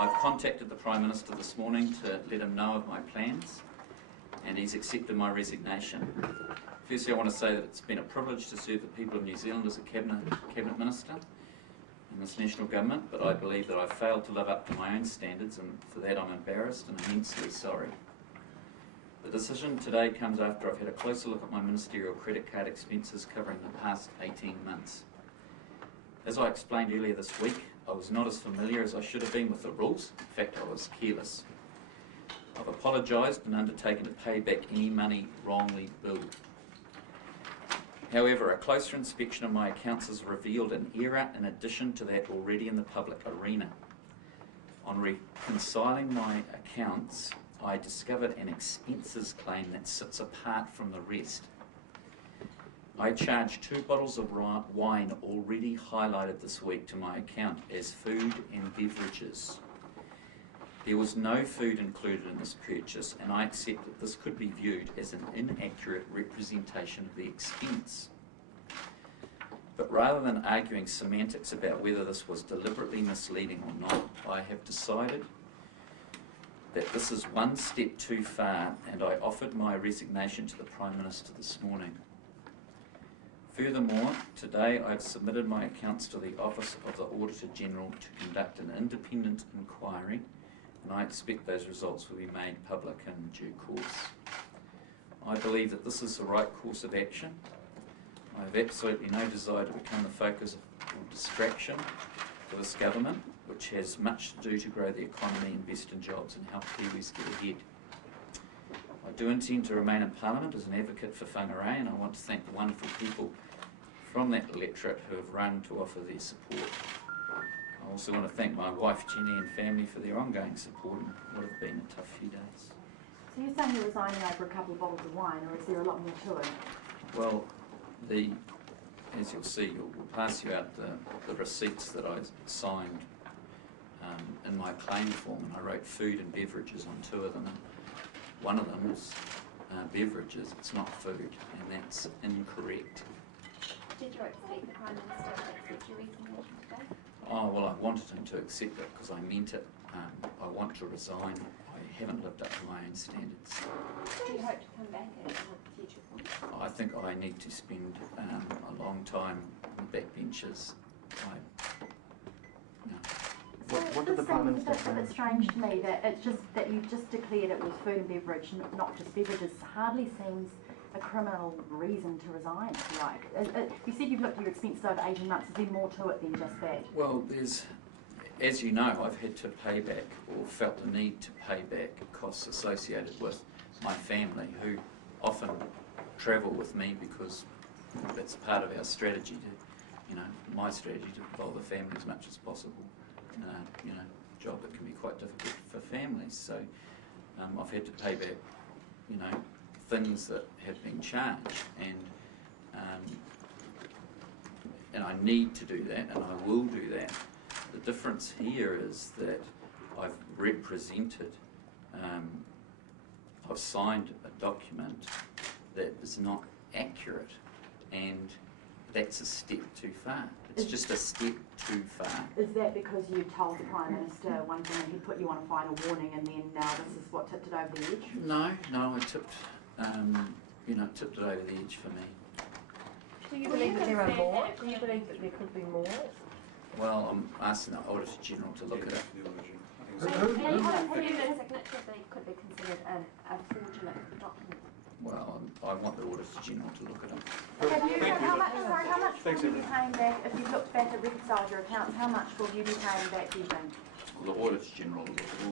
I've contacted the Prime Minister this morning to let him know of my plans, and he's accepted my resignation. Firstly, I want to say that it's been a privilege to serve the people of New Zealand as a Cabinet Minister in this national government, but I believe that I've failed to live up to my own standards, and for that I'm embarrassed and immensely sorry. The decision today comes after I've had a closer look at my ministerial credit card expenses covering the past 18 months. As I explained earlier this week, I was not as familiar as I should have been with the rules. In fact, I was careless. I've apologised and undertaken to pay back any money wrongly billed. However, a closer inspection of my accounts has revealed an error in addition to that already in the public arena. On reconciling my accounts, I discovered an expenses claim that sits apart from the rest. I charged 2 bottles of wine already highlighted this week to my account as food and beverages. There was no food included in this purchase, and I accept that this could be viewed as an inaccurate representation of the expense. But rather than arguing semantics about whether this was deliberately misleading or not, I have decided that this is one step too far, and I offered my resignation to the Prime Minister this morning. Furthermore, today I've submitted my accounts to the Office of the Auditor General to conduct an independent inquiry, and I expect those results will be made public in due course. I believe that this is the right course of action. I have absolutely no desire to become the focus or distraction for this government, which has much to do to grow the economy, invest in jobs and help Kiwis get ahead. I do intend to remain in Parliament as an advocate for whangarei, and I want to thank the wonderful people from that electorate who have run to offer their support. I also want to thank my wife Jenny and family for their ongoing support in what have been a tough few days. So you're saying you're resigning over a couple of bottles of wine, or is there a lot more to it? Well, as you'll see, we'll pass you out the receipts that I signed in my claim form, and I wrote food and beverages on 2 of them. And one of them is beverages, it's not food, and that's incorrect. Did you expect the Prime Minister to accept your resignation today? Oh, well, I wanted him to accept it because I meant it. I want to resign. I haven't lived up to my own standards. Do you hope to come back at a future point? I think I need to spend a long time on the backbenches. What did the Prime Minister say? It's strange to me that it's just that you've just declared it was food and beverage, not just beverages. Hardly seems a criminal reason to resign, if you like. You said you've looked at your expenses over 18 months. Is there more to it than just that? Well, as you know, I've had to pay back, or felt the need to pay back, costs associated with my family, who often travel with me because that's part of our strategy my strategy to involve the family as much as possible in a job that can be quite difficult for families. So I've had to pay back, things that have been charged, and I need to do that, and I will do that. The difference here is that I've represented, I've signed a document that is not accurate, and that's a step too far. It's just a step too far. Is that because you told the Prime Minister one thing and he put you on a final warning, and then now this is what tipped it over the edge? No, I tipped, tipped it over the edge for me. Do you believe that there are more? Do you believe that there could be more? Well, I'm asking the Auditor General to look at it. Any signature could be considered a fraudulent document. Well, I want the Auditor General to look at it. How much will you be paying back, if you've looked back at reconciled your accounts, how much will you be paying back, do you think? The Auditor General will